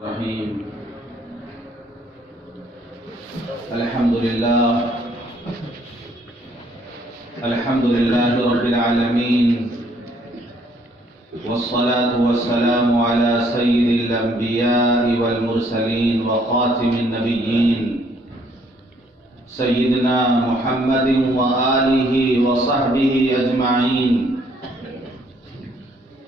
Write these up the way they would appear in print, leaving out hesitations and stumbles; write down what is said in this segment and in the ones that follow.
الرحيم. الحمد لله رب العالمين، والصلاة والسلام على سيد الأنبياء والمرسلين وخاتم النبيين سيدنا محمد وآله وصحبه أجمعين،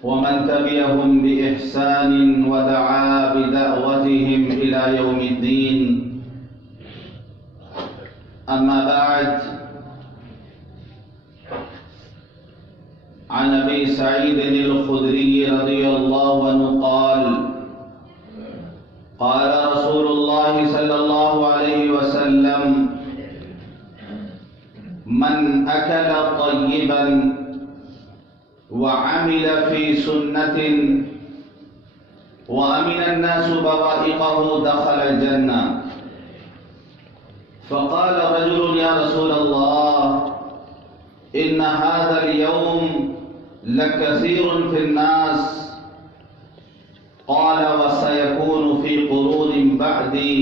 ومن تبعهم بإحسان ودعا بدعوتهم إلى يوم الدين. أما بعد، عن أبي سعيد الخدري رضي الله عنه قال: قال رسول الله صلى الله عليه وسلم: من أكل طيبا وعمل في سنة وأمن الناس بوائقه دخل الجنة. فقال رجل: يا رسول الله، إن هذا اليوم لكثير في الناس. قال: وسيكون في قرون بعدي،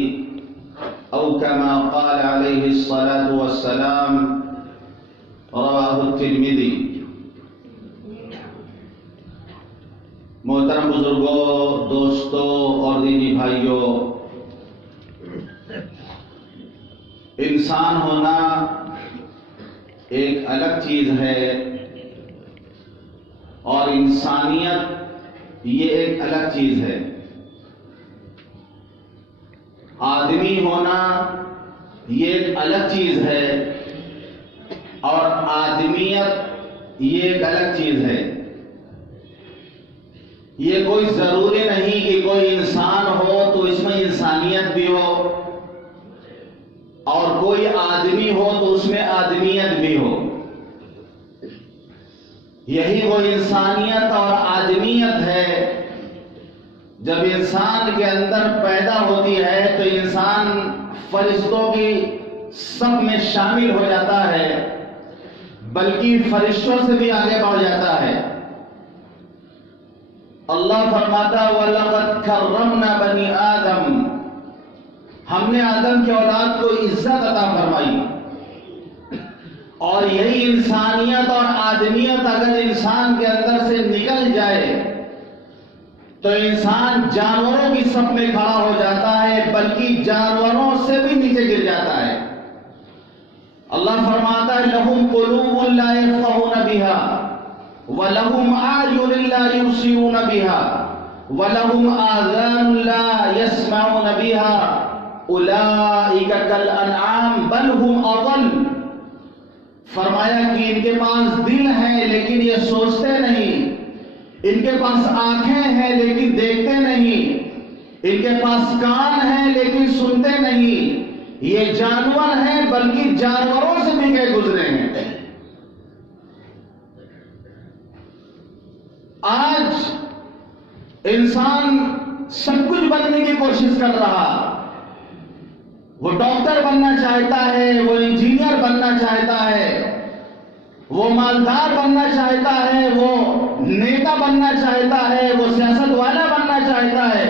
أو كما قال عليه الصلاة والسلام. رواه الترمذی. محترم بزرگوں، دوستوں اور دینی بھائیوں، انسان ہونا ایک الگ چیز ہے اور انسانیت یہ ایک الگ چیز ہے. آدمی ہونا یہ ایک الگ چیز ہے اور آدمیت یہ ایک الگ چیز ہے. یہ کوئی ضروری نہیں کہ کوئی انسان ہو تو اس میں انسانیت بھی ہو، اور کوئی آدمی ہو تو اس میں آدمیت بھی ہو. یہی وہ انسانیت اور آدمیت ہے. جب انسان کے اندر پیدا ہوتی ہے تو انسان فرشتوں کی صف میں شامل ہو جاتا ہے، بلکہ فرشتوں سے بھی آگے بڑھ جاتا ہے. اللہ فرماتا: وَلَقَدْ كَرَّمْنَا بَنِي آدَمَ، ہم نے آدم کے اولاد کو عزت عطا فرمائی. اور یہی انسانیت اور آدمیت اگر انسان کے اندر سے نکل جائے تو انسان جانوروں کی صف میں کھڑا ہو جاتا ہے، بلکہ جانوروں سے بھی نیچے گر جاتا ہے. اللہ فرماتا ہے: لَهُمْ قُلُوبٌ لَا يَفْقَهُونَ بِهَا وَلَهُمْ أَعْيُنٌ لَا يُبْصِرُونَ بِهَا وَلَهُمْ آذَانٌ لَا يَسْمَعُونَ بِهَا أُولَئِكَ كَالْأَنْعَامِ بَلْ هُمْ أَضَلُّ. فرمایا کہ ان کے پاس دل ہیں لیکن یہ سوچتے نہیں، ان کے پاس آنکھیں ہیں لیکن دیکھتے نہیں، ان کے پاس کان ہیں لیکن سنتے نہیں. یہ جانور ہیں بلکہ جانوروں سے بھی گئے گزرے ہیں. آج انسان سب کچھ بننے کی کوشش کر رہا. وہ ڈاکٹر بننا چاہتا ہے، وہ انجینئر بننا چاہتا ہے، وہ مالدار بننا چاہتا ہے، وہ نیتا بننا چاہتا ہے، وہ سیاست والا بننا چاہتا ہے،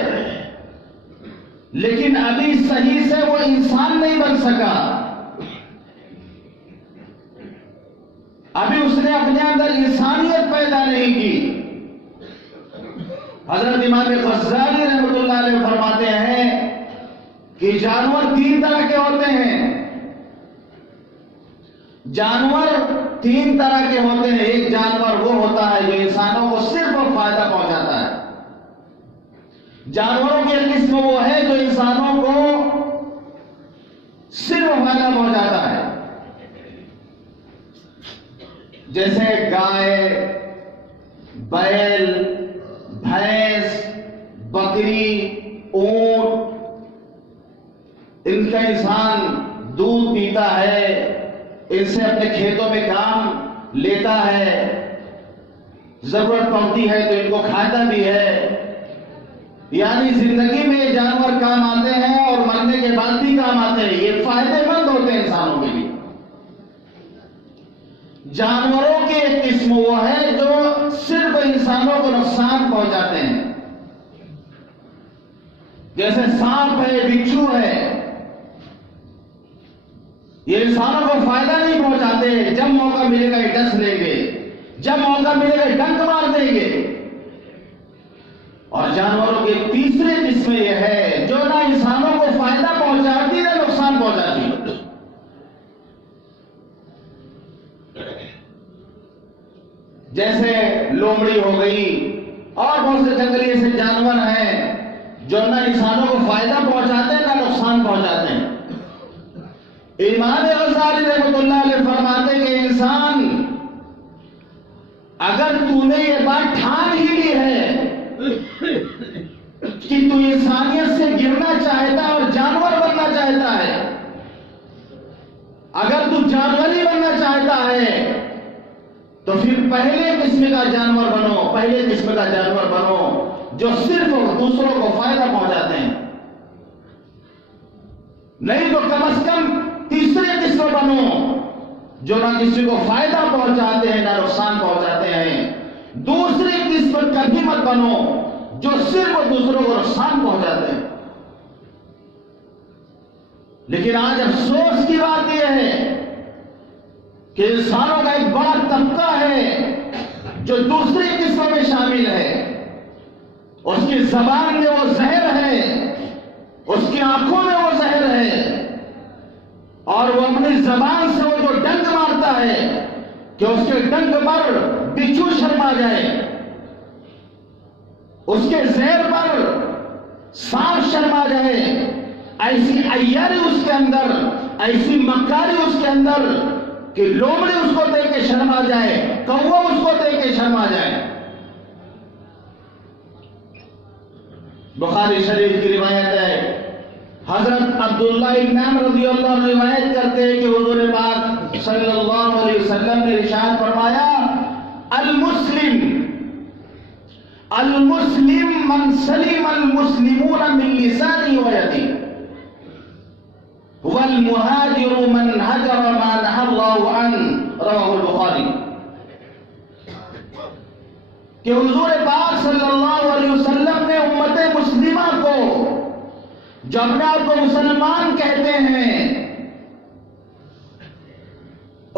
لیکن ابھی صحیح سے وہ انسان نہیں بن سکا. ابھی اس نے اپنے اندر انسانیت پیدا نہیں کی. حضرت امام غزالی رحمۃ اللہ علیہ فرماتے ہیں کہ جانور 3 طرح کے ہوتے ہیں. جانور 3 طرح کے ہوتے ہیں. ایک جانور وہ ہوتا ہے جو انسانوں کو صرف فائدہ پہنچاتا ہے. جانوروں کی ایک قسم وہ ہے جو انسانوں کو صرف فائدہ پہنچاتا ہے، جیسے گائے، بیل، بھینس، بکری، اونٹ. ان کا انسان دودھ پیتا ہے، ان سے اپنے کھیتوں میں کام لیتا ہے، ضرورت پڑتی ہے تو ان کو کھاتا بھی ہے. یعنی زندگی میں جانور کام آتے ہیں اور مرنے کے بعد بھی کام آتے ہیں. یہ فائدے مند ہوتے ہیں انسانوں کے لیے. جانوروں کی ایک قسم وہ ہے جو صرف انسانوں کو نقصان پہنچاتے ہیں. جیسے سانپ ہے، بچھو ہے، یہ انسانوں کو فائدہ نہیں پہنچاتے، جب موقع ملے گا یہ ڈس لیں گے، جب موقع ملے گا ڈنک مار دیں گے۔ اور جانوروں کی تیسری قسم یہ ہے جو نہ انسانوں کو فائدہ پہنچاتی نہ نقصان پہنچاتی۔ جیسے لومڑی ہو گئی اور بہت سے جنگلی ایسے جانور ہیں جو نہ انسانوں کو فائدہ پہنچاتے ہیں نہ نقصان پہنچاتے ہیں۔ امام غزالی رحمۃ اللہ علیہ فرماتے کہ انسان اگر تو نے یہ بات ٹھان ہی لی ہے کہ تو انسانیت سے گرنا چاہتا ہے اور جانور بننا چاہتا ہے، اگر تو جانور ہی بننا چاہتا ہے تو پھر پہلے قسم کا جانور بنو، پہلے قسم کا جانور بنو جو صرف دوسروں کو فائدہ پہنچاتے ہیں، نہیں تو کم از کم تیسرے قسم بنو جو نہ کسی کو فائدہ پہنچاتے ہیں نہ نقصان پہنچاتے ہیں۔ دوسری قسم کبھی مت بنو جو صرف دوسروں کو نقصان پہنچاتے ہیں۔ لیکن آج افسوس کی بات یہ ہے کہ انسانوں کا ایک بڑا طبقہ ہے جو دوسری قسم میں شامل ہے، اس کی زبان میں وہ زہر ہے، اس کی آنکھوں میں وہ زہر ہے، اور وہ اپنی زبان سے وہ جو ڈنک مارتا ہے کہ اس کے ڈنک پر بچھو شرما جائے، اس کے زہر پر سانپ شرما جائے، ایسی عیاری اس کے اندر، ایسی مکاری اس کے اندر کہ لومڑی اس کو دیکھ کے شرما جائے، کوا اس کو دیکھ کے شرما جائے۔ بخاری شریف کی روایت ہے، حضرت عبداللہ ابن عمر رضی اللہ عنہ روایت کرتے ہیں کہ حضور پاک صلی اللہ علیہ وسلم نے ارشاد فرمایا، المسلم من سلم المسلمون من لسانه ويده والمهاجر من هجر ما نهى الله عنه، رواه البخاری۔ کہ حضور پاک صلی اللہ علیہ وسلم نے امت مسلمہ کو جو اپنے آپ کو مسلمان کہتے ہیں،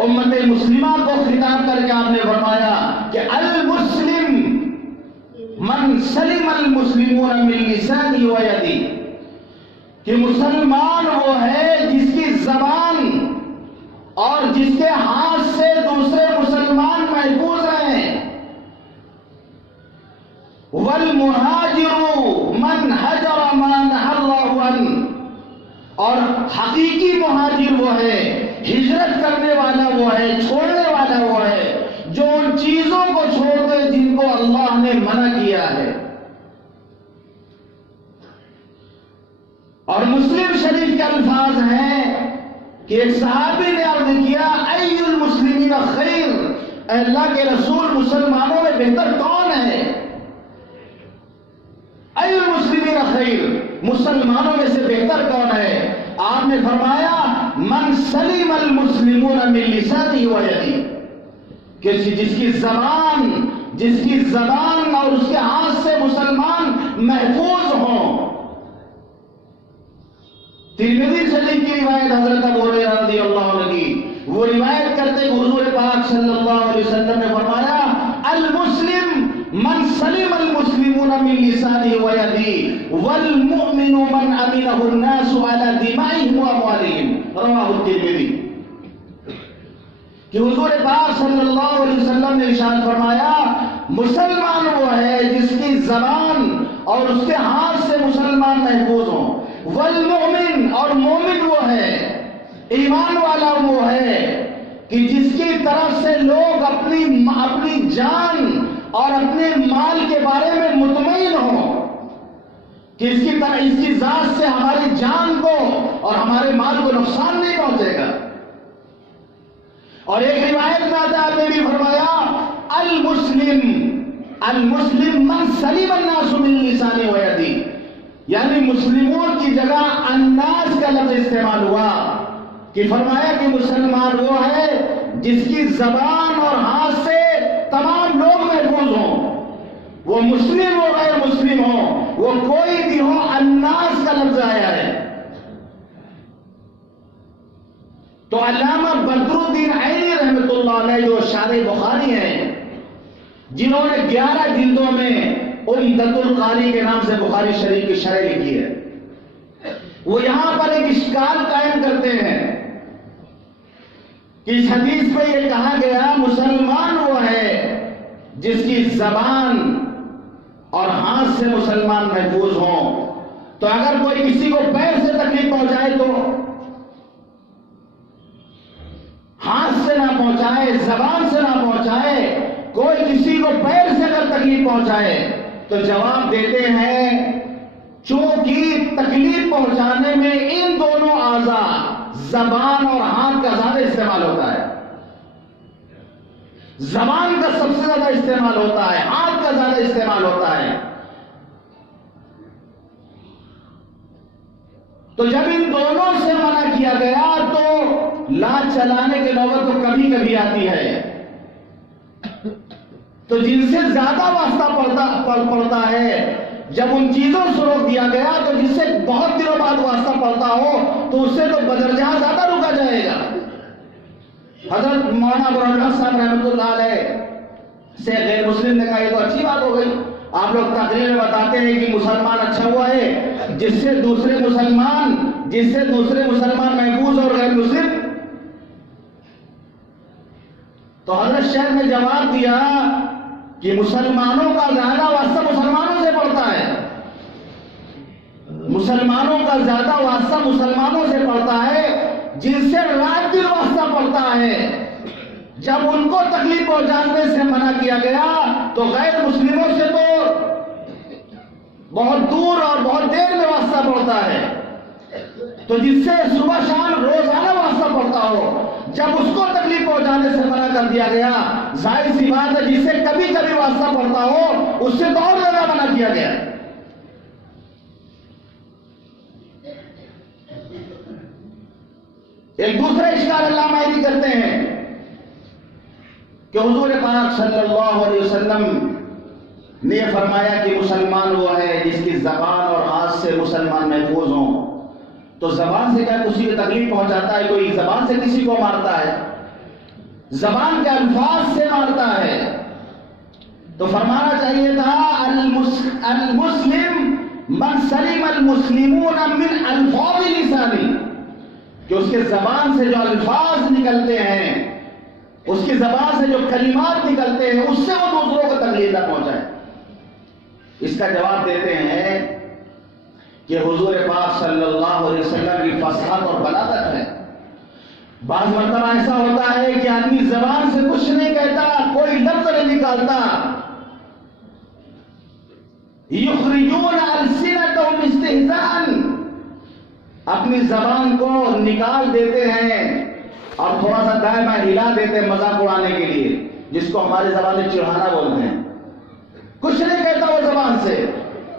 امت مسلمہ کو خطاب کر کے آپ نے فرمایا کہ المسلم من سلم المسلمون من لسانه ويده، کہ مسلمان وہ ہے جس کی زبان اور جس کے ہاتھ سے دوسرے مسلمان محفوظ ہیں۔ والمہاجر من حجر ما نہى اللہ عنہ، اور حقیقی مہاجر وہ ہے، ہجرت کرنے والا وہ ہے، چھوڑنے والا وہ ہے جو ان چیزوں کو چھوڑ دے جن کو اللہ نے منع کیا ہے۔ اور مسلم شریف کے الفاظ ہیں کہ ایک صحابی نے عرض کیا، ای المسلمین خیر، اے اللہ کے رسول مسلمانوں میں بہتر کون ہے؟ ای المسلمین خیر، مسلمانوں میں سے بہتر کون ہے؟ آپ نے فرمایا، من سلم المسلمون من لسانه ویده، کہ جس کی زبان اور اس کے ہاتھ سے مسلمان محفوظ ہوں۔ ترمذی شریف کی روایت حضرت ابو ہریرہ رضی اللہ عنہ کی، وہ روایت کرتے کہ حضور پاک صلی اللہ علیہ وسلم نے فرمایا، المسلم من سلم المسلمون من لسانه ويده والمؤمن من امنه الناس على دمائهم واموالهم، رواه الترمذی۔ کہ حضور پاک صلی اللہ علیہ وسلم نے ارشاد فرمایا، مسلمان وہ ہے جس کی زبان اور اس کے ہاتھ سے مسلمان محفوظ ہوں، والمؤمن، اور مومن وہ ہے، ایمان والا وہ ہے کہ جس کی طرف سے لوگ اپنی جان اور اپنے مال کے بارے میں مطمئن ہوں کہ اس کی ذات سے ہماری جان کو اور ہمارے مال کو نقصان نہیں پہنچے گا۔ اور ایک روایت میں آتا ہے، آپ نے بھی فرمایا، المسلم من سلم الناس من لسانه ويده، یعنی مسلموں کی جگہ الناس کا لفظ استعمال ہوا کہ فرمایا کہ مسلمان وہ ہے جس کی زبان اور ہاتھ سے تمام لوگ محفوظ ہوں، وہ مسلم ہو غیر مسلم ہوں، وہ کوئی بھی ہو، الناس کا لفظ آیا ہے۔ تو علامہ بدر الدین عینی رحمۃ اللہ علیہ جو شارح بخاری ہیں، جنہوں نے 11 جلدوں میں عمدۃ القاری کے نام سے بخاری شریف کی شرح لکھی ہے، وہ یہاں پر ایک اشکال قائم کرتے ہیں کہ اس حدیث میں یہ کہا گیا مسلمان وہ ہے جس کی زبان اور ہاتھ سے مسلمان محفوظ ہوں، تو اگر کوئی کسی کو پیر سے تکلیف پہنچائے تو ہاتھ سے نہ پہنچائے، زبان سے نہ پہنچائے، کوئی کسی کو پیر سے اگر تکلیف پہنچائے تو جواب دیتے ہیں چونکہ تکلیف پہنچانے میں ان دونوں اعضاء زبان اور ہاتھ کا زیادہ استعمال ہوتا ہے، زبان کا سب سے زیادہ استعمال ہوتا ہے، ہاتھ کا زیادہ استعمال ہوتا ہے۔ تو جب ان دونوں سے منع کیا گیا تو لاج چلانے کی نوبت تو کبھی کبھی آتی ہے، تو جن سے زیادہ واسطہ پڑتا ہے جب ان چیزوں سے روک دیا گیا تو جس سے بہت دنوں بعد واسطہ پڑتا ہو تو اس سے تو بدرجہ زیادہ روکا جائے گا۔ حضرت مولانا ابوالحسن صاحب رحمۃ اللہ علیہ سے غیر مسلم نے کہا یہ تو اچھی بات ہو گئی، آپ لوگ تقریر میں بتاتے ہیں کہ مسلمان اچھا ہوا ہے جس سے دوسرے مسلمان محفوظ اور غیر مسلم۔ تو حضرت شیخ نے جواب دیا کہ مسلمانوں کا زیادہ واسطہ مسلمانوں سے پڑتا ہے، مسلمانوں کا زیادہ واسطہ مسلمانوں سے پڑتا ہے، جن سے رات دن واسطہ پڑتا ہے۔ جب ان کو تکلیف پہنچانے سے منع کیا گیا تو غیر مسلموں سے تو بہت دور اور بہت دیر میں واسطہ پڑتا ہے، تو جس سے صبح شام روزانہ واسطہ پڑتا ہو، جب اس کو تکلیف پہنچانے سے منع کر دیا گیا، ظاہر سی بات ہے جس سے کبھی کبھی واسطہ پڑتا ہو اس سے تو اور زیادہ منع کیا گیا۔ ایک دوسرا اشکال علامہ عینی کرتے ہیں کہ حضور پاک صلی اللہ علیہ وسلم نے یہ فرمایا کہ مسلمان وہ ہے جس کی زبان اور ہاتھ سے مسلمان محفوظ ہوں، تو زبان سے کیا کسی کو تکلیف پہنچاتا ہے؟ کوئی زبان سے کسی کو مارتا ہے، زبان کے الفاظ سے مارتا ہے، تو فرمانا چاہیے تھا المسلم من سلم المسلمون من الفاظ لسانی، کہ اس کے زبان سے جو الفاظ نکلتے ہیں، اس کی زبان سے جو کلمات نکلتے ہیں، اس سے وہ دوسروں کو تکلیف نہ پہنچائے۔ اس کا جواب دیتے ہیں کہ حضور پاک صلی اللہ علیہ وسلم کی فصاحت اور بلاغت ہے۔ بعض مرتبہ ایسا ہوتا ہے کہ آدمی زبان سے کچھ نہیں کہتا، کوئی لفظ نہیں نکالتا، یخرجون السنتهم استہزاء، اپنی زبان کو نکال دیتے ہیں اور تھوڑا سا دائیں بائیں ہلا دیتے ہیں مذاق اڑانے کے لیے، جس کو ہماری زبان میں چڑھانا بولتے ہیں۔ کچھ نہیں کہتا وہ زبان سے،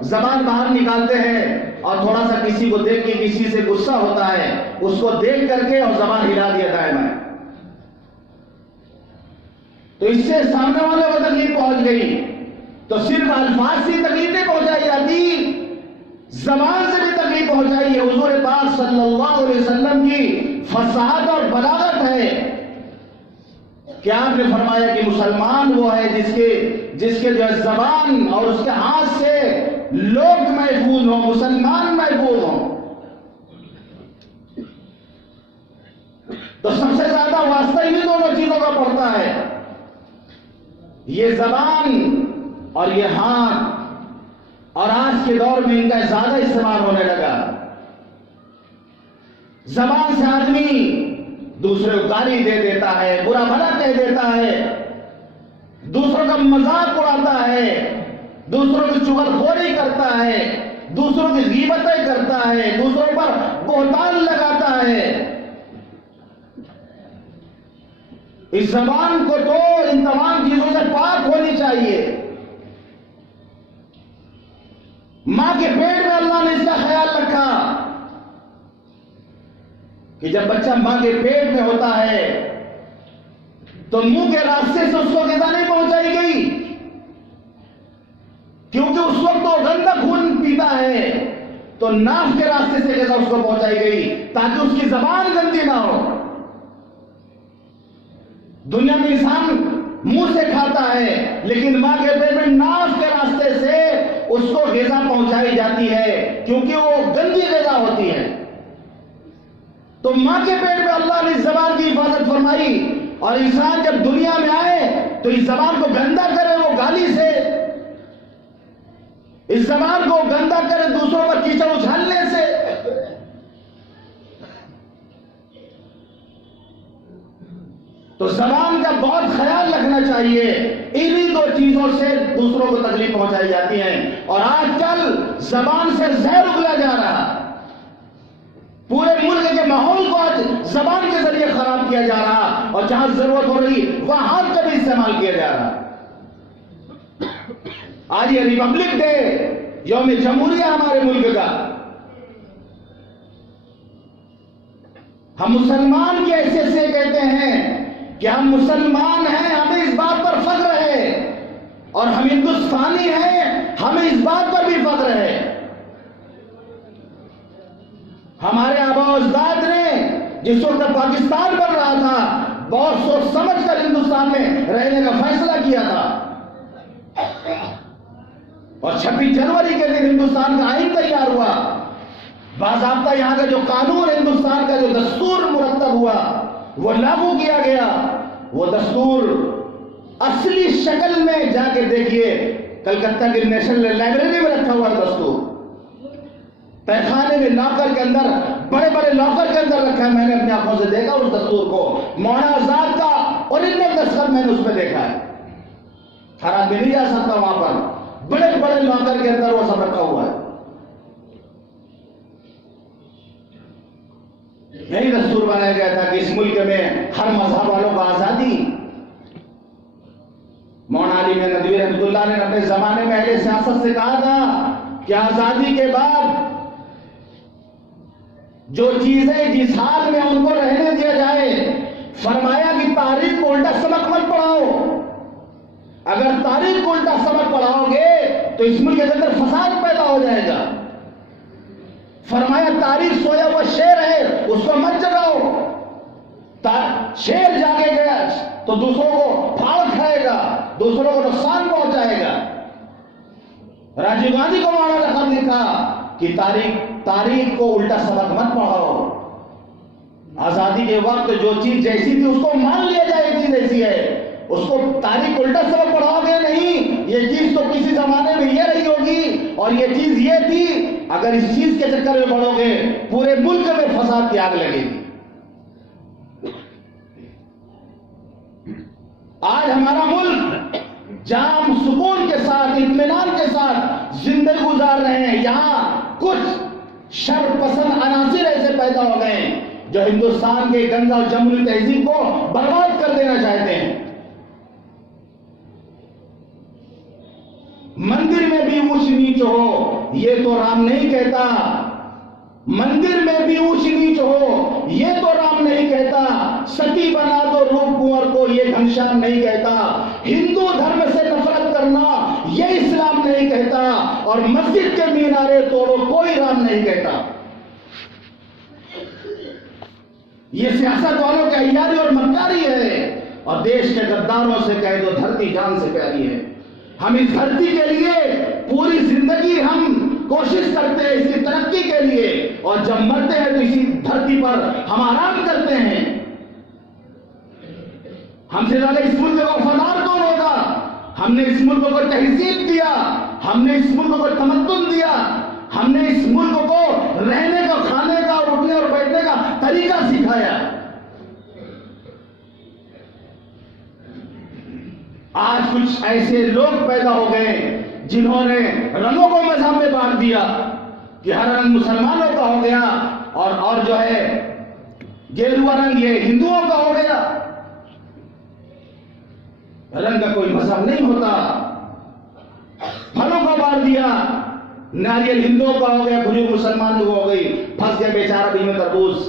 زبان باہر نکالتے ہیں اور تھوڑا سا کسی کو دیکھ کے کسی سے غصہ ہوتا ہے، اس کو دیکھ کر کے اور زبان ہلا دیا دائیں بائیں، تو اس سے سامنے والے کو تکلیف پہنچ گئی۔ تو صرف الفاظ سے تکلیف نہیں پہنچائی جاتی، زبان سے بھی تکلیف پہنچائی ہے۔ حضور پاک صلی اللہ علیہ وسلم کی فصاحت اور بلاغت ہے کہ آپ نے فرمایا کہ مسلمان وہ ہے جس کے جو زبان اور اس کے ہاتھ سے لوگ محفوظ ہوں، مسلمان محفوظ ہوں۔ تو سب سے زیادہ واسطہ انہی دونوں چیزوں کا پڑتا ہے، یہ زبان اور یہ ہاتھ، اور آج کے دور میں ان کا زیادہ استعمال ہونے لگا۔ زبان سے آدمی دوسرے کو گالی دے دیتا ہے، برا بھلا کہہ دیتا ہے، دوسروں کا مذاق اڑاتا ہے، دوسروں کی چغلخوری کرتا ہے، دوسروں کی غیبتیں کرتا ہے، دوسروں پر بہتان لگاتا ہے۔ اس زبان کو تو ان تمام چیزوں سے پاک ہونی چاہیے۔ ماں کے پیٹ میں اللہ نے اس کا خیال رکھا کہ جب بچہ ماں کے پیٹ میں ہوتا ہے تو منہ کے راستے سے اس کو غذا نہیں پہنچائی گئی، کیونکہ اس وقت وہ گندا خون پیتا ہے تو ناف کے راستے سے غذا اس کو پہنچائی گئی تاکہ اس کی زبان گندی نہ ہو. دنیا میں انسان منہ سے کھاتا ہے لیکن ماں کے پیٹ میں ناف کے راستے سے اس کو غذا پہنچائی جاتی ہے کیونکہ وہ گندی غذا ہوتی ہے. تو ماں کے پیٹ میں اللہ نے اس زبان کی حفاظت فرمائی اور انسان جب دنیا میں آئے تو اس زبان کو گندا کرے وہ گالی سے، اس زبان کو گندا کرے دوسروں پر کیچڑ اچھالنے سے. تو زبان کا بہت خیال رکھنا چاہیے. انہی دو چیزوں سے دوسروں کو تکلیف پہنچائی جاتی ہیں اور آج کل زبان سے زہر اگلا جا رہا. پورے ملک کے ماحول کو آج زبان کے ذریعے خراب کیا جا رہا اور جہاں ضرورت ہو رہی وہاں ہاتھ کا بھی استعمال کیا جا رہا. آج یہ ریپبلک ڈے، یوم جمہوریہ ہمارے ملک کا، ہم مسلمان کی حیثیت سے کہتے ہیں کہ ہم مسلمان ہیں، ہمیں اس بات پر فخر ہے اور ہم ہندوستانی ہیں، ہمیں اس بات پر بھی فخر ہے. ہمارے آباء و اجداد نے جس وقت پاکستان بن رہا تھا بہت سوچ سمجھ کر ہندوستان میں رہنے کا فیصلہ کیا تھا اور 26 جنوری کے دن ہندوستان کا آئین تیار ہوا. باضابطہ یہاں کا جو قانون، ہندوستان کا جو دستور مرتب ہوا وہ لاگو کیا گیا. وہ دستور اصلی شکل میں جا کے دیکھیے کلکتہ کی نیشنل لائبریری میں رکھا ہوا دستور، تہخانے میں لاکر کے اندر، بڑے بڑے لاکر کے اندر رکھا ہے. میں نے اپنی آنکھوں سے دیکھا اس دستور کو. مولانا آزاد کا اوریجنل دستخط میں نے اس میں دیکھا ہے. ہر آدمی نہیں جا سکتا وہاں پر، بڑے بڑے لاکر کے اندر وہ سب رکھا ہوا ہے. یہی دستور بنایا گیا تھا کہ اس ملک میں ہر مذہب والوں کو آزادی. مولانا علی ندوی رحمۃ اللہ نے اپنے زمانے میں اہل سیاست سے کہا تھا کہ آزادی کے بعد جو چیزیں جس حال میں ان کو رہنے دیا جائے، فرمایا کہ تاریخ کو الٹا سبق مت پڑھاؤ. اگر تاریخ کو الٹا سبق پڑھاؤ گے تو اس ملک کے اندر فساد پیدا ہو جائے گا. فرمایا تاریخ سویا ہوا شیر ہے، اس کو مت جگاؤ. شیر جاگے گیا تو دوسروں کو پھاڑ کھائے گا، دوسروں کو نقصان پہنچائے گا. راجیو گاندھی کو مولانا نے خط لکھا کہ تاریخ کو الٹا سبق مت پڑھاؤ. آزادی کے وقت جو چیز جیسی تھی اس کو مان لیا جائے یہ چیز ایسی ہے، اس کو تاریخ الٹا سبق پڑھاؤ گے نہیں. یہ چیز تو کسی زمانے میں یہ رہی ہوگی اور یہ چیز یہ تھی. اگر اس چیز کے چکر میں پڑھو گے پورے ملک میں فساد کی آگ لگے گی. آج ہمارا ملک جام سکون کے ساتھ، اطمینان کے ساتھ زندگی گزار رہے ہیں. یہاں کچھ شر پسند عناصر ایسے پیدا ہو گئے ہیں جو ہندوستان کے گنگا اور جمہوری تہذیب کو برباد کر دینا چاہتے ہیں. مندر میں بھی اونچ نیچ ہو یہ تو رام نہیں کہتا. مندر میں بھی اونچ نیچ ہو یہ تو رام نہیں کہتا. ستی بنا دو روپ کنور کو یہ گھنشیام نہیں کہتا. ہندو دھرم سے نفرت کرنا یہ اسلام نہیں کہتا. اور مسجد کے مینارے توڑو کوئی رام نہیں کہتا. یہ سیاست والوں کی عیاری اور مکاری ہے اور دیش کے غداروں سے کہہ دو دھرتی جان سے پیاری ہے. ہم اس دھرتی کے لیے پوری زندگی ہم کوشش کرتے ہیں اس کی ترقی کے لیے اور جب مرتے ہیں تو اسی دھرتی پر ہم آرام کرتے ہیں. ہم سے زیادہ اس ملک کا وفادار کون ہوگا؟ ہم نے اس ملک کو تہذیب دیا، ہم نے اس ملک کو تمدن دیا، ہم نے اس ملک کو رہنے کا، کھانے کا اور اٹھنے اور بیٹھنے کا طریقہ سکھایا. آج کچھ ایسے لوگ پیدا ہو گئے جنہوں نے رنگوں کو مذہب میں بانٹ دیا کہ ہر رنگ مسلمانوں کا ہو گیا اور جو ہے گیروا رنگ یہ ہندوؤں کا ہو گیا. رنگ کا کوئی مذہب نہیں ہوتا. پھلوں کو بانٹ دیا، ناریل ہندوؤں کا ہو گیا، کھجور مسلمانوں کو ہو گئی. پھنس گیا بیچارہ بھی میں تربوز.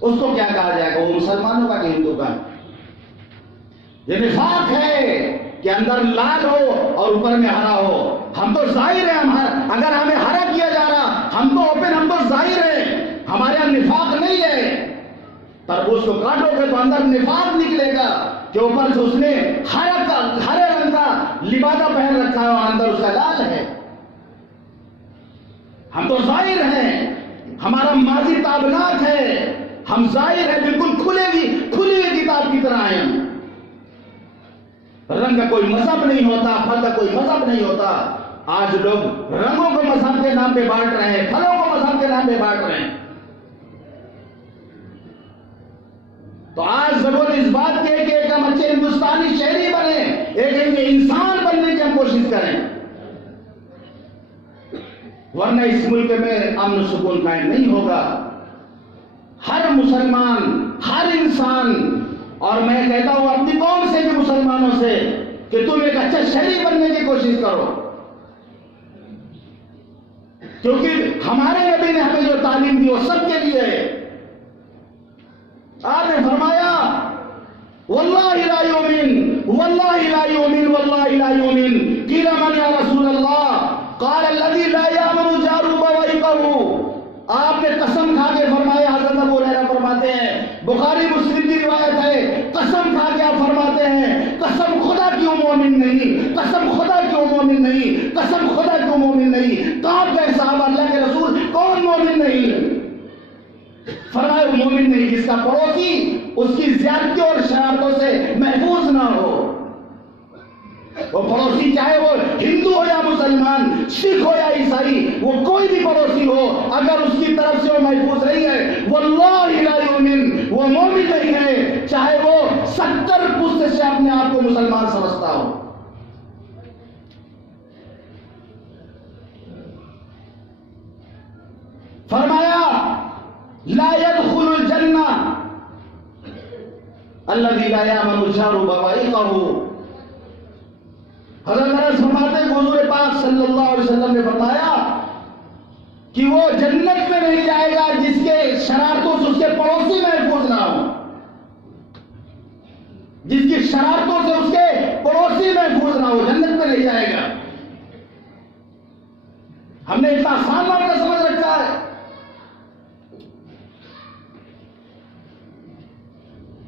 اس کو کیا کہا جائے گا؟ وہ مسلمانوں کا کہ ہندو کا؟ یہ نفاق ہے. کہ اندر لال ہو اور اوپر میں ہرا ہو. ہم تو ظاہر ہیں، اگر ہمیں ہرا کیا جا رہا ہم تو اوپن، ہم تو ظاہر ہیں، ہمارے یہاں نفاق نہیں ہے. تربوز کو کاٹو گے تو اندر نفاق نکلے گا کہ اوپر سے اس نے ہرے رنگ کا لبادہ پہن رکھا ہے اور اندر اس کا لال ہے. ہم تو ظاہر ہیں، ہمارا ماضی تابناک ہے، ہم ظاہر ہیں، بالکل کھلی ہوئی کتاب کی طرح ہیں. رنگ کا کوئی مذہب نہیں ہوتا، پھل کا کوئی مذہب نہیں ہوتا. آج لوگ رنگوں کو مذہب کے نام پہ بانٹ رہے ہیں، پھلوں کو مذہب کے نام پہ بانٹ رہے ہیں. تو آج ضرورت اس بات کی ہے کہ ایک ہم اچھے ہندوستانی شہری بنے، ایک انسان بننے کی ہم کوشش کریں، ورنہ اس ملک میں امن و سکون قائم نہیں ہوگا. ہر مسلمان، ہر انسان، اور میں کہتا ہوں اپنی قوم سے بھی، مسلمانوں سے، کہ تم ایک اچھا شہری بننے کی کوشش کرو، کیونکہ ہمارے نبی نے ہمیں جو تعلیم دی وہ سب کے لیے ہے. آپ نے فرمایا واللہ لا یؤمن، واللہ لا یؤمن، واللہ لا یؤمن. قیل من یا رسول اللہ؟ قال الذی لا یامن جارہ بوائقہ. آپ نے قسم کھا کے فرمایا، حضرت ابو ہریرہ فرماتے ہیں، بخاری مسلم کی روایت ہے، قسم کھا کے آپ فرماتے ہیں قسم خدا کیوں مومن نہیں، قسم خدا کیوں مومن نہیں، قسم خدا کیوں مومن نہیں. کہاں گئے صحابہ اللہ کے رسول، کون مومن نہیں؟ فرمایا مومن نہیں جس کا پڑوسی اس کی زیادتی اور شرارتوں سے محفوظ نہ ہو. وہ پڑوسی چاہے وہ ہندو ہو یا مسلمان، سکھ ہو یا عیسائی، وہ کوئی بھی پڑوسی ہو، اگر اس کی طرف سے وہ محفوظ نہیں ہے واللہ لا یؤمن، وہ مومن نہیں ہے، چاہے وہ 70 پشت سے اپنے آپ کو مسلمان سمجھتا ہو. فرمایا لا يدخل الجنہ الذی لا یامن جارہ بوائقہ. حضرت انس فرماتے ہیں حضور پاک صلی اللہ علیہ وسلم نے فرمایا کہ وہ جنت میں نہیں جائے گا جس کے شرارتوں سے اس کے پڑوسی محفوظ نہ ہو، جس کی شرارتوں سے اس کے پڑوسی محفوظ نہ ہو، جنت میں نہیں جائے گا. ہم نے اتنا آسان معاملہ سمجھ رکھا ہے.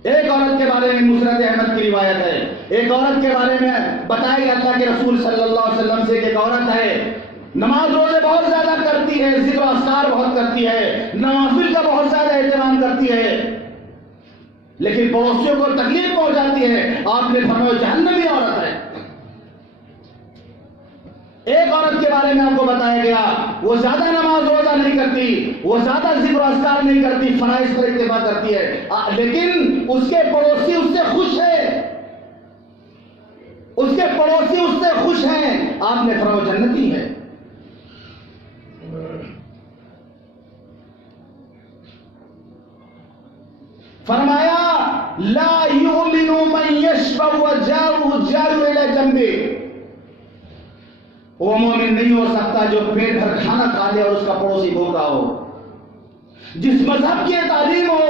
ایک عورت کے بارے میں مسند احمد کی روایت ہے، ایک عورت کے بارے میں بتایا گیا اللہ کے رسول صلی اللہ علیہ وسلم سے کہ ایک عورت ہے، نماز روزے بہت زیادہ کرتی ہے، ذکر و اذکار بہت کرتی ہے، نوافل کا بہت زیادہ اہتمام کرتی ہے، لیکن پڑوسیوں کو تکلیف پہنچاتی ہے. آپ نے فرمایا جہنمی عورت ہے. ایک عورت کے بارے میں آپ کو بتایا گیا وہ زیادہ نماز روزہ نہیں کرتی، وہ زیادہ ذکر و اذکار نہیں کرتی، فرائض پر اکتفا کرتی ہے، لیکن اس کے پڑوسی اس سے خوش ہے، اس کے پڑوسی اس سے خوش ہیں. آپ نے فرمایا جنتی ہے. فرمایا لا یؤمن من یشبع وجارہ جار الی جنبہ. وہ مومن نہیں ہو سکتا جو پیٹ بھر کھانا کھا لے اور اس کا پڑوسی بھوکا ہو. جس مذہب کی تعلیم ہو،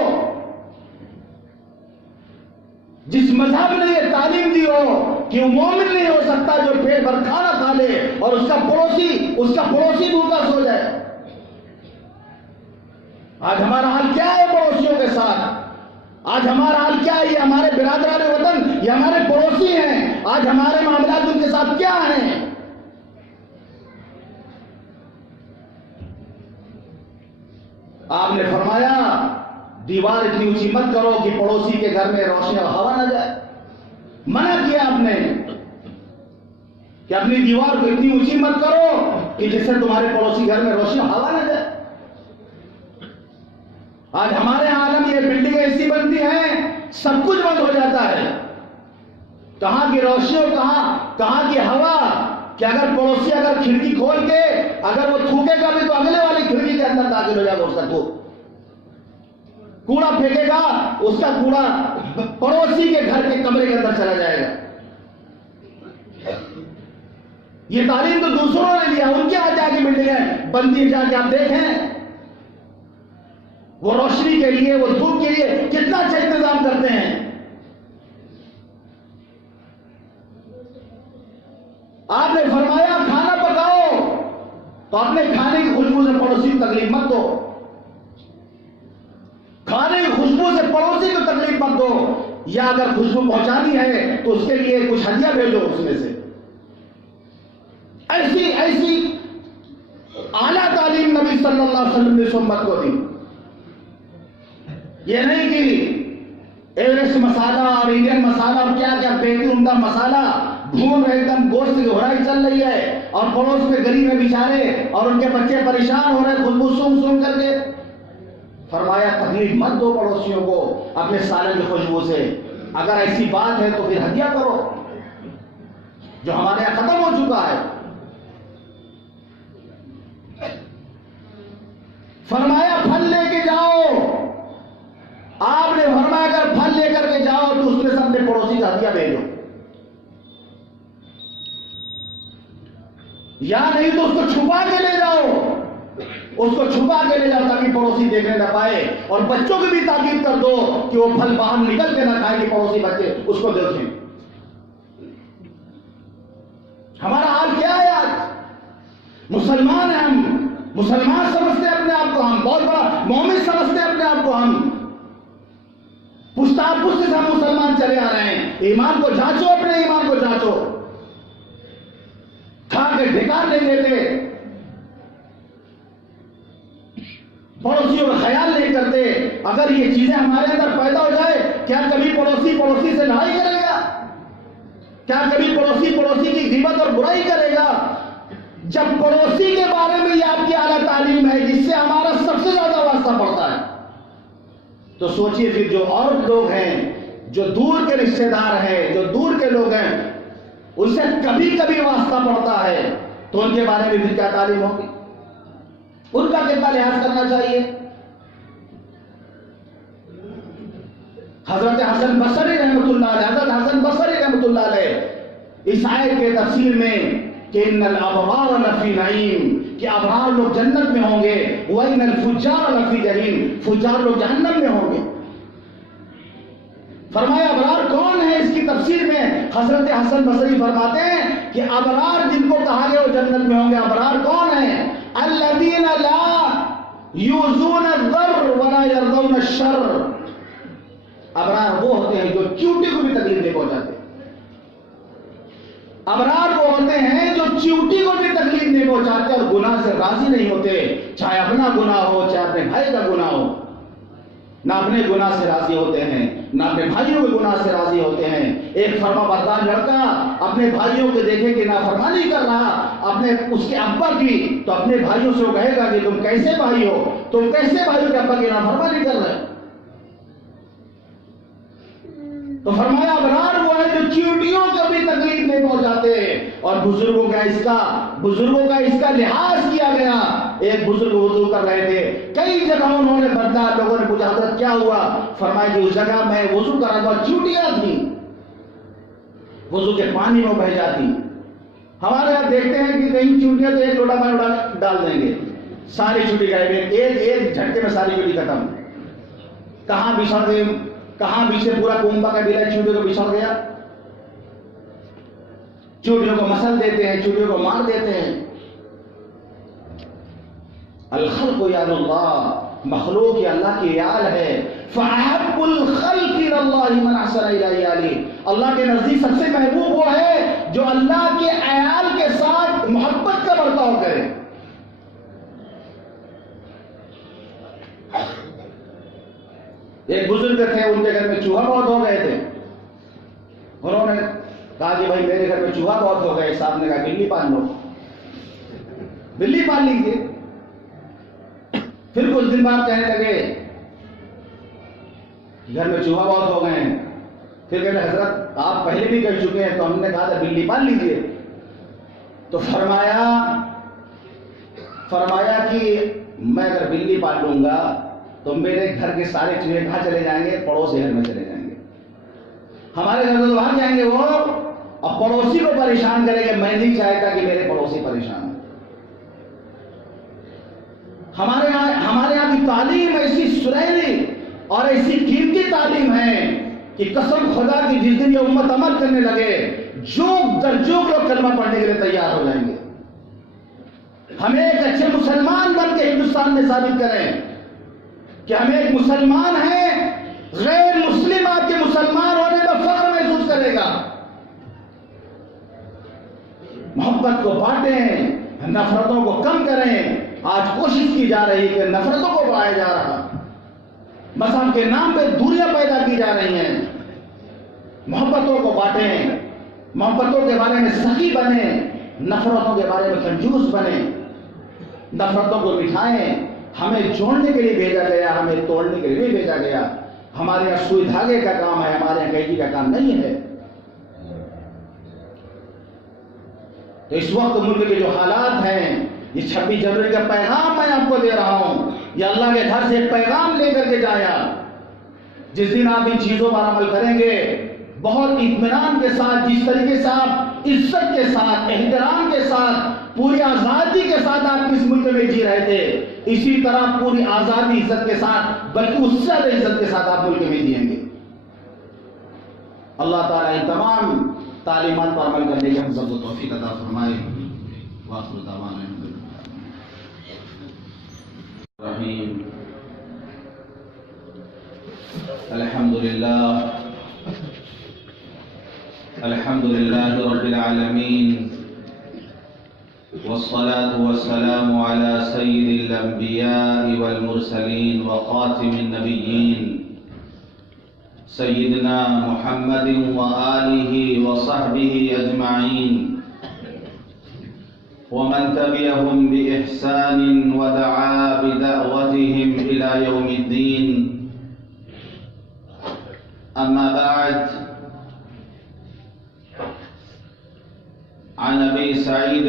جس مذہب نے یہ تعلیم دی ہو کہ وہ مومن نہیں ہو سکتا جو پیٹ بھر کھانا کھا لے اور اس کا پڑوسی بھوکا سو جائے. آج ہمارا حال کیا ہے پڑوسیوں کے ساتھ؟ آج ہمارا حال کیا ہے؟ یہ ہمارے برادران وطن، یہ ہمارے پڑوسی ہیں. آج ہمارے معاملات ان کے ساتھ کیا ہیں؟ آپ نے فرمایا دیوار اتنی اونچی مت کرو کہ پڑوسی کے گھر میں روشنی اور ہوا نہ جائے. منع کیا آپ نے کہ اپنی دیوار کو اتنی اونچی مت کرو کہ جس سے تمہارے پڑوسی گھر میں روشنی اور ہوا نہ جائے. آج ہمارے عالم یہ بلڈنگیں ایسی بنتی ہیں سب کچھ بند ہو جاتا ہے. کہاں کی روشنی اور کہاں کی ہوا کہ اگر پڑوسی اگر کھڑکی کھول کے اگر وہ تھوکے گا بھی تو اگلے والی کھڑکی کے اندر داخل ہو جائے گا. اس کا کوڑا پھینکے گا، اس کا کوڑا پڑوسی کے گھر کے کمرے کے اندر چلا جائے گا. یہ تعلیم تو دوسروں نے لیا، ان کے ہاتھ جا کے بلڈنگیں بنتی جا کے آپ دیکھیں وہ روشنی کے لیے، وہ دھوپ کے لیے کتنا اچھا انتظام کرتے ہیں. آپ نے فرمایا کھانا پکاؤ تو اپنے کھانے کی خوشبو سے پڑوسی کو تکلیف مت دو، کھانے کی خوشبو سے پڑوسی کو تکلیف مت دو، یا اگر خوشبو پہنچانی ہے تو اس کے لیے کچھ ہدیہ بھیجو اس میں سے۔ ایسی اعلیٰ تعلیم نبی صلی اللہ علیہ وسلم نے اس امت کو دی۔ یہ نہیں کہ ایورسٹ مسالہ اور انڈین مسالہ اور کیا کیا بہتر عمدہ مسالہ بھون رہے، ایک دم گوشت کی گھوڑائی چل رہی ہے اور پڑوس میں غریب ہے بیچارے اور ان کے بچے پریشان ہو رہے خوشبو سونگ سونگ کر کے۔ فرمایا تکلیف مت دو پڑوسیوں کو اپنے سالن کی خوشبو سے، اگر ایسی بات ہے تو پھر ہدیہ کرو، جو ہمارے یہاں ختم ہو چکا ہے۔ فرمایا پھل لے کے جاؤ، آپ نے فرمایا اگر پھل لے کر کے جاؤ تو اس میں سے اپنے پڑوسی کا ہدیہ بھیجو، یا نہیں تو اس کو چھپا کے لے جاؤ، اس کو چھپا کے لے جاؤ تاکہ پڑوسی دیکھنے نہ پائے، اور بچوں کی بھی تاکید کر دو کہ وہ پھل باہر نکل کے نہ کھائیں کہ پڑوسی بچے اس کو دیکھیں۔ ہمارا حال کیا ہے آج؟ مسلمان ہیں ہم، مسلمان سمجھتے ہیں اپنے آپ کو، ہم بہت بڑا مومن سمجھتے ہیں اپنے آپ کو، ہم پشتا پشت سے ہم مسلمان چلے آ رہے ہیں۔ ایمان کو جانچو، اپنے ایمان کو جانچو، کھا کے ڈھکار نہیں لیتے، پڑوسیوں کا خیال نہیں کرتے۔ اگر یہ چیزیں ہمارے اندر پیدا ہو جائے، کیا کبھی پڑوسی سے لڑائی کرے گا؟ کیا کبھی پڑوسی کی غیبت اور برائی کرے گا؟ جب پڑوسی کے بارے میں یہ آپ کی اعلیٰ تعلیم ہے جس سے ہمارا سب سے زیادہ واسطہ پڑتا ہے، تو سوچئے پھر جو اور لوگ ہیں، جو دور کے رشتے دار ہیں، جو دور کے لوگ ہیں، ان سے کبھی کبھی واسطہ پڑتا ہے تو ان کے بارے میں بھی کیا تعلیم ہوگی، ان کا کتنا لحاظ کرنا چاہیے۔ حضرت حسن بصری رحمۃ اللہ علیہ، حضرت حسن بصری رحمۃ اللہ علیہ اس آیت کے تفسیر میں کہ ان الابرار لفی نعیم، کہ ابرار لوگ جنت میں ہوں گے، وان الفجار لفی جحیم، فجار لوگ جہنم میں ہوں گے۔ فرمایا ابرار کون ہے؟ اس کی تفسیر میں حضرت حسن بصری فرماتے ہیں کہ ابرار جن کو کہا گیا وہ جنت میں ہوں گے، ابرار کون ہیں؟ الذین لا یؤذون الضر ولا یرضون الشر، ابرار وہ ہوتے ہیں جو چیونٹی کو بھی تکلیف نہیں پہنچاتے، ابرار وہ ہوتے ہیں جو چیونٹی کو بھی تکلیف نہیں پہنچاتے اور گناہ سے راضی نہیں ہوتے، چاہے اپنا گناہ ہو چاہے اپنے بھائی کا گناہ ہو، نہ اپنے گناہ سے راضی ہوتے ہیں نہ اپنے بھائیوں کے گناہ سے راضی ہوتے ہیں۔ ایک فرما بردار لڑکا اپنے بھائیوں کو دیکھے کہ نافرمانی کر رہا اپنے اس کے ابا کی، تو اپنے بھائیوں سے وہ کہے گا کہ تم کیسے بھائی ہو، تم کیسے بھائیوں کے ابا کی نافرمانی کر رہے؟ تو فرمایا ابرار وہ ہے جو چیونٹیوں کو بھی تکلیف نہیں پہنچاتے، اور بزرگوں کا اس کا لحاظ کیا گیا۔ ایک بزرگ وضو کر رہے تھے، کئی جگہ انہوں نے بدلا، لوگوں نے پوچھا حضرت کیا ہوا؟ فرمایا کہ اس جگہ میں وضو کر رہا تھا چیونٹیاں تھیں، وضو کے پانی میں بہہ جاتی۔ ہمارے یہاں دیکھتے ہیں کہ کہیں چیونٹیاں تو ایک لوٹا پانی ڈال دیں گے، ساری چیونٹی گائے، ایک جھٹکے میں ساری چیونٹی ختم۔ کہاں بچھڑ گئے، کہاں پیچھے پورا کنبا کا بیلا چیونٹیوں کو بچھڑ گیا، چیونٹیوں کو مسل دیتے ہیں، چیونٹیوں کو مار دیتے ہیں۔ الخلق یاد اللہ، مخلوق یہ اللہ کی یاد ہے۔ فَأَحَبُّ الْخَلْقِ إِلَى اللَّهِ مَنْ أَحْسَنَ إِلَىٰ عِيَالِهِ، اللہ کے نزدیک سب سے محبوب وہ ہے جو اللہ کے عیال کے ساتھ محبت کا برتاؤ کرے۔ ایک بزرگ تھے، ان کے گھر میں چوہا بہت ہو گئے تھے، انہوں نے کہا کہ بھائی میرے گھر میں چوہا بہت ہو گئے، صاحب نے کہا بلی پال لو، بلی پال لیجیے۔ پھر کچھ دن بعد کہنے لگے گھر میں چوہا بہت ہو گئے ہیں، پھر کہتے حضرت آپ پہلے بھی کہہ چکے ہیں، تو ہم نے کہا تھا بلی پال لیجیے۔ تو فرمایا کہ میں اگر بلی پال لوں گا تو میرے گھر کے سارے چوہے کہاں چلے جائیں گے؟ پڑوسی گھر میں چلے جائیں گے، ہمارے گھر میں تو بھاگ جائیں گے وہ، اور پڑوسی کو پریشان کریں گے۔ میں نہیں چاہتا کہ میرے پڑوسی پریشان ہوں۔ ہمارے یہاں کی تعلیم ایسی سنہری اور ایسی قیمتی تعلیم ہے کہ قسم خدا کی جس دن یہ امت عمل کرنے لگے، جوگ در جوگ لوگ کلمہ پڑھنے کے لیے تیار ہو جائیں گے. ہمیں ایک اچھے مسلمان بن کے ہندوستان میں ثابت کریں کہ ہم ایک مسلمان ہیں. غیر مسلم آپ کے مسلمان ہونے پر فخر محسوس کرے گا. محبت کو بانٹیں, نفرتوں کو کم کریں. آج کوشش کی جا رہی ہے کہ نفرتوں کو بڑھایا جا رہا, مذہب کے نام پہ دوریاں پیدا کی جا رہی ہیں. محبتوں کو بانٹیں, محبتوں کے بارے میں سخی بنیں, نفرتوں کے بارے میں کنجوس بنیں. نفرتوں کو مٹھائیں. ہمیں جوڑنے کے لیے بھیجا گیا, ہمیں توڑنے کے لیے نہیں بھیجا گیا. ہمارے یہاں سوئی دھاگے کا کام ہے, ہمارے یہاں قیدی کا کام نہیں ہے. تو اس وقت ملک کے جو حالات ہیں, یہ 26 جنوری کا پیغام میں آپ کو دے رہا ہوں. یہ اللہ کے گھر سے ایک پیغام لے کر کے جایا. جس دن آپ ان چیزوں پر عمل کریں گے, بہت اطمینان کے ساتھ, جس طریقے سے آپ عزت کے ساتھ, احترام کے ساتھ, پوری آزادی کے ساتھ آپ اس ملک میں جی رہے تھے, اسی طرح پوری آزادی عزت کے ساتھ, بلکہ اس سے زیادہ عزت کے ساتھ آپ ملک میں جئیں گے. اللہ تعالیٰ ان تمام تعلیمات پر عمل کرنے کی ہم سب کو توفیق عطا فرمائے. وآخر دعوانا الرحیم. الحمد للہ رب العالمین, والصلاة والسلام على سید الانبیاء والمرسلین وخاتم النبیین سیدنا محمد وآلہ وصحبہ اجمعین ومن تبعهم بإحسان ودعا بدعوتهم إلى يوم الدين. أما بعد, عن أبي سعيد